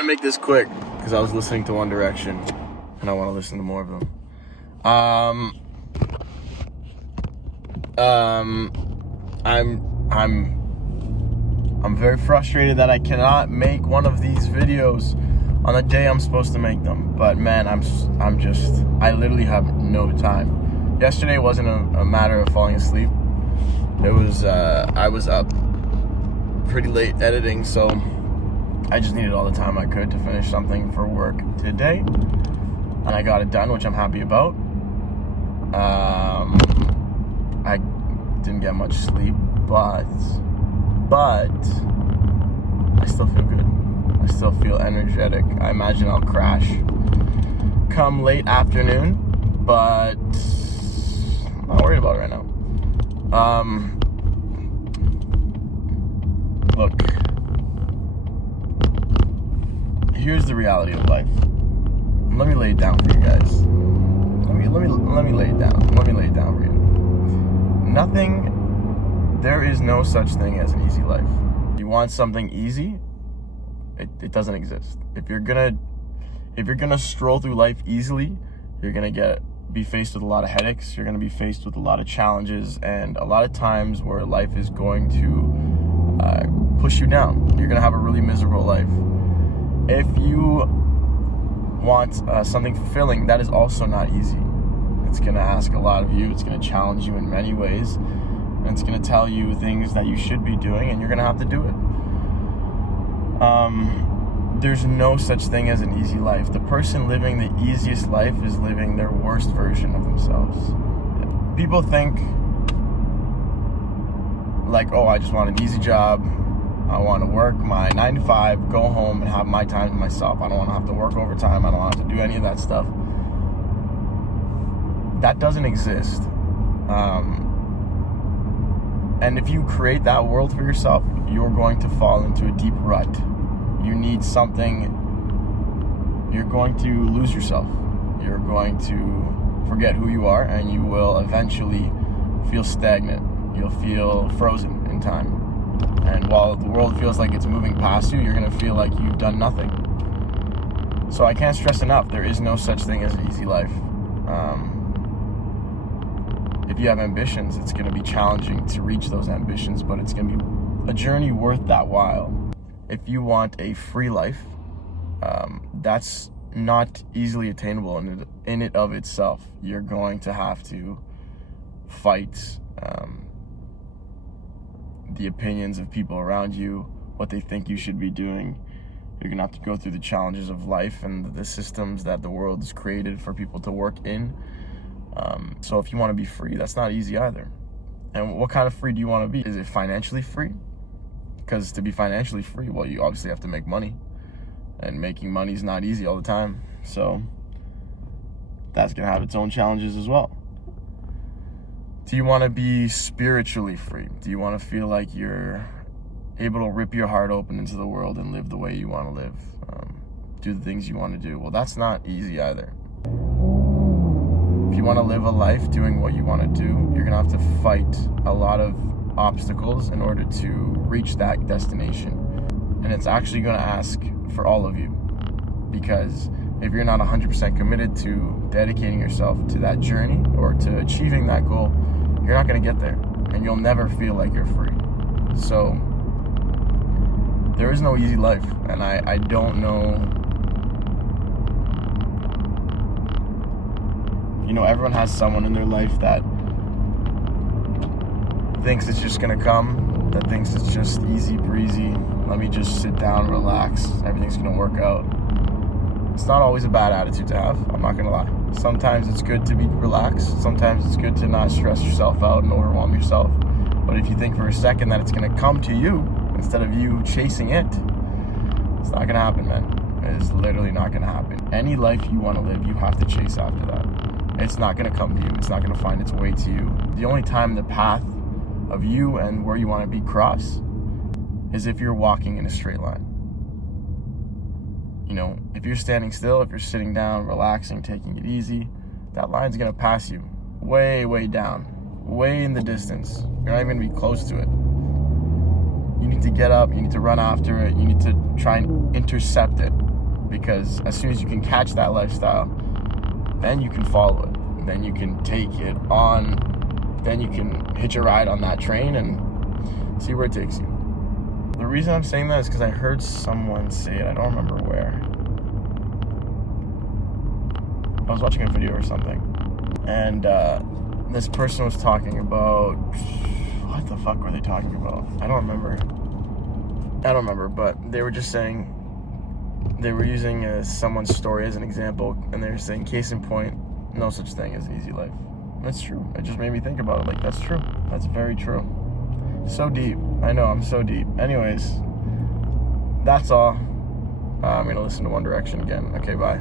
to make this quick because I was listening to One Direction and I want to listen to more of them. I'm very frustrated that I cannot make one of these videos on the day I'm supposed to make them. But man, I literally have no time. Yesterday wasn't a matter of falling asleep. It was, I was up pretty late editing, so I just needed all the time I could to finish something for work today. And I got it done, which I'm happy about. I didn't get much sleep, but I still feel good. I still feel energetic. I imagine I'll crash come late afternoon, but I'm not worried about it right now. Look, here's the reality of life. Let me lay it down for you guys. Let me lay it down. Let me lay it down for you. There is no such thing as an easy life. You want something easy, it doesn't exist. If you're gonna stroll through life easily, you're gonna be faced with a lot of headaches. You're gonna be faced with a lot of challenges and a lot of times where life is going to push you down. You're gonna have a really miserable life. If you want something fulfilling, that is also not easy. It's gonna ask a lot of you. It's gonna challenge you in many ways. And it's gonna tell you things that you should be doing, and you're gonna have to do it. There's no such thing as an easy life. The person living the easiest life is living their worst version of themselves. People think like, oh, I just want an easy job. I want to work my 9 to 5, go home and have my time to myself. I don't want to have to work overtime. I don't want to have to do any of that stuff. That doesn't exist. And if you create that world for yourself, you're going to fall into a deep rut. You need something. You're going to lose yourself. You're going to forget who you are, and you will eventually feel stagnant. You'll feel frozen in time. And while the world feels like it's moving past you, you're going to feel like you've done nothing. So I can't stress enough, there is no such thing as an easy life. If you have ambitions, it's going to be challenging to reach those ambitions, but it's going to be a journey worth that while. If you want a free life, that's not easily attainable in it of itself. You're going to have to fight the opinions of people around you, what they think you should be doing. You're going to have to go through the challenges of life and the systems that the world has created for people to work in. So if you want to be free, that's not easy either. And what kind of free do you want to be? Is it financially free? Because to be financially free, well, you obviously have to make money. And making money is not easy all the time. So that's going to have its own challenges as well. Do you want to be spiritually free? Do you want to feel like you're able to rip your heart open into the world and live the way you want to live? Do the things you want to do? Well, that's not easy either. If you want to live a life doing what you want to do, you're going to have to fight a lot of obstacles in order to reach that destination. And it's actually going to ask for all of you. Because if you're not 100% committed to dedicating yourself to that journey or to achieving that goal, you're not going to get there. And you'll never feel like you're free. So there is no easy life. And I don't know. You know, everyone has someone in their life that thinks it's just gonna come, that thinks it's just easy breezy. Let me just sit down, relax, everything's gonna work out. It's not always a bad attitude to have, I'm not gonna lie. Sometimes it's good to be relaxed. Sometimes it's good to not stress yourself out and overwhelm yourself. But if you think for a second that it's gonna come to you instead of you chasing it, it's not gonna happen, man. It is literally not gonna happen. Any life you wanna live, you have to chase after that. It's not going to come to you. It's not going to find its way to you. The only time the path of you and where you want to be cross is if you're walking in a straight line. You know, if you're standing still, if you're sitting down, relaxing, taking it easy, that line's going to pass you way, way down, way in the distance. You're not even going to be close to it. You need to get up. You need to run after it. You need to try and intercept it. because as soon as you can catch that lifestyle, then you can follow it. Then you can take it on. Then you can hitch a ride on that train and see where it takes you. The reason I'm saying that is because I heard someone say it. I don't remember where. I was watching a video or something, and this person was talking about, what the fuck were they talking about? I don't remember, but they were just saying, they were using someone's story as an example, and they were saying, case in point, no such thing as an easy life. That's true. It just made me think about it. Like, that's true. That's very true. So deep. I know, I'm so deep. Anyways, that's all. I'm going to listen to One Direction again. Okay, bye.